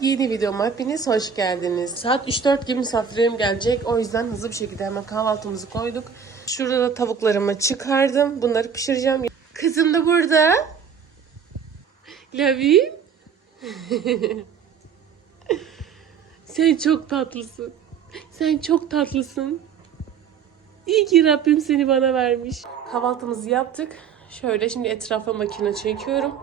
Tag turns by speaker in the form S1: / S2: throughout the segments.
S1: Yeni videoma hepiniz hoş geldiniz. Saat 3-4 gibi misafirlerim gelecek. O yüzden hızlı bir şekilde hemen kahvaltımızı koyduk. Şurada da tavuklarımı çıkardım. Bunları pişireceğim. Kızım da burada. Lavin. Sen çok tatlısın. Sen çok tatlısın. İyi ki Rabbim seni bana vermiş. Kahvaltımızı yaptık. Şöyle şimdi etrafa makine çekiyorum.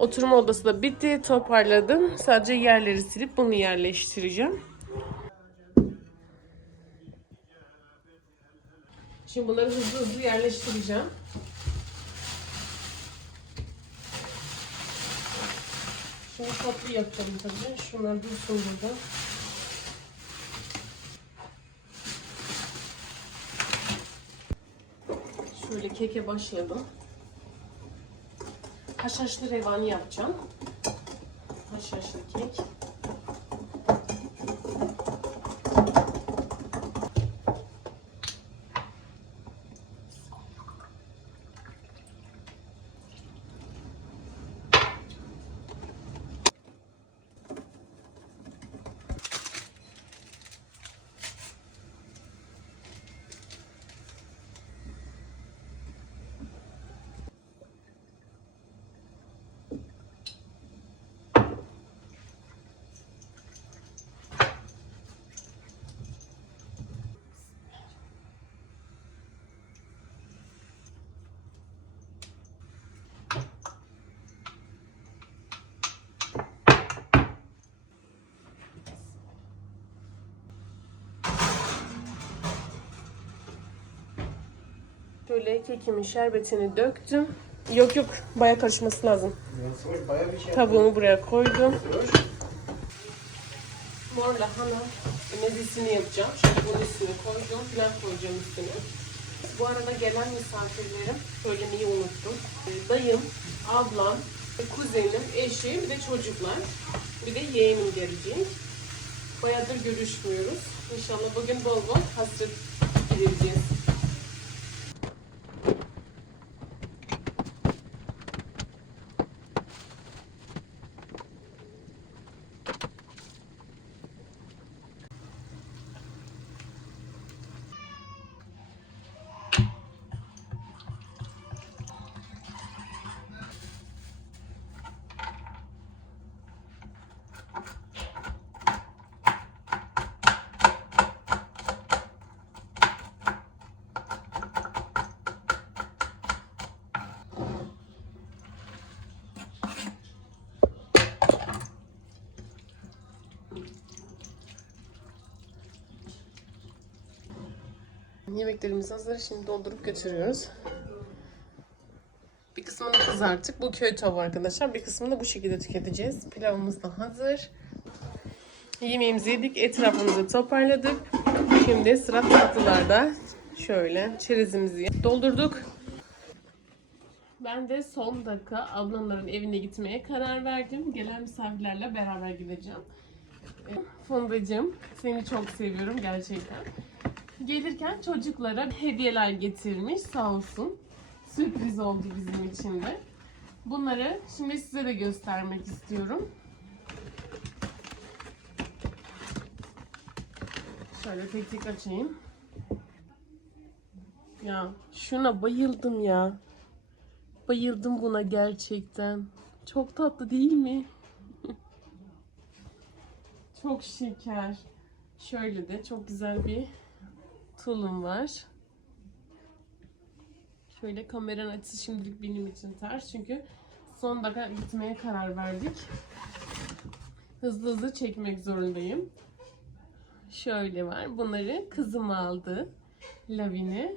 S1: Oturma odası da bitti. Toparladım. Sadece yerleri silip bunu yerleştireceğim. Şimdi bunları hızlı hızlı yerleştireceğim. Şimdi tatlı yapalım tabii. Şunlar dursun burada. Şöyle keke başladım. Haşhaşlı revani yapacağım. Haşhaşlı kek. Şöyle kekimin şerbetini döktüm. Yok yok baya karışması lazım. Tavuğumu buraya koydum. Mor lahana mezesini yapacağım. Şimdi bunun üstüne koydum. Pilav koyacağım üstüne. Bu arada gelen misafirlerim söylemeyi unuttum. Dayım, ablam, kuzenim, eşim, bir de çocuklar. Bir de yeğenim gelecek. Bayağıdır görüşmüyoruz. İnşallah bugün bol bol hasret gideceğiz. Yemeklerimiz hazır. Şimdi doldurup götürüyoruz. Bir kısmını kızarttık. Bu köy tavuğu arkadaşlar. Bir kısmını da bu şekilde tüketeceğiz. Pilavımız da hazır. Yemeğimizi yedik. Etrafımızı toparladık. Şimdi sıra tatlılarda. Şöyle çerezimizi doldurduk. Ben de son dakika ablamların evine gitmeye karar verdim. Gelen misafirlerle beraber gideceğim. Fındacığım seni çok seviyorum gerçekten. Gelirken çocuklara hediyeler getirmiş sağ olsun. Sürpriz oldu bizim için de. Bunları şimdi size de göstermek istiyorum. Şöyle tek tek açayım. Ya şuna bayıldım ya. Bayıldım buna gerçekten. Çok tatlı değil mi? çok şeker. Şöyle de çok güzel bir tulum var. Şöyle kameranın açısı şimdilik benim için ters çünkü son dakika gitmeye karar verdik. Hızlı hızlı çekmek zorundayım. Şöyle var. Bunları kızım aldı. Lavini.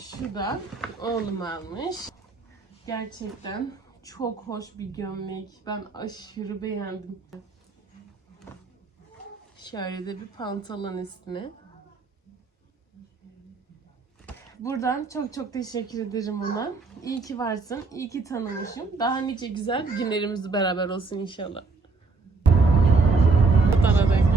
S1: Şu da oğlum almış. Gerçekten çok hoş bir gömlek. Ben aşırı beğendim şöyle bir pantolon üstüne. Buradan çok çok teşekkür ederim ona. İyi ki varsın, iyi ki tanımışım. Daha nice güzel günlerimiz beraber olsun inşallah. Taradık.